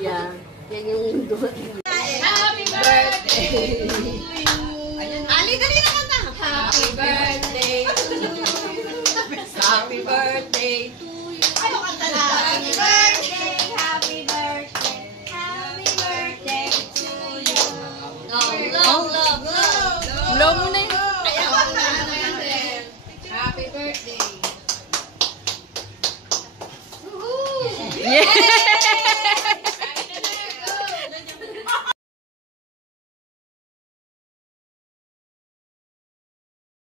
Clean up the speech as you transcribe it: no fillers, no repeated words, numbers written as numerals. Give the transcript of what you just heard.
Yeah. Yan yung doon. Happy birthday to you. Ali, dali na kanta. Happy birthday to you. Happy birthday to you. Ayaw kanta na. Happy birthday, happy birthday, happy birthday to you. Love, love, love, love. Blow mo na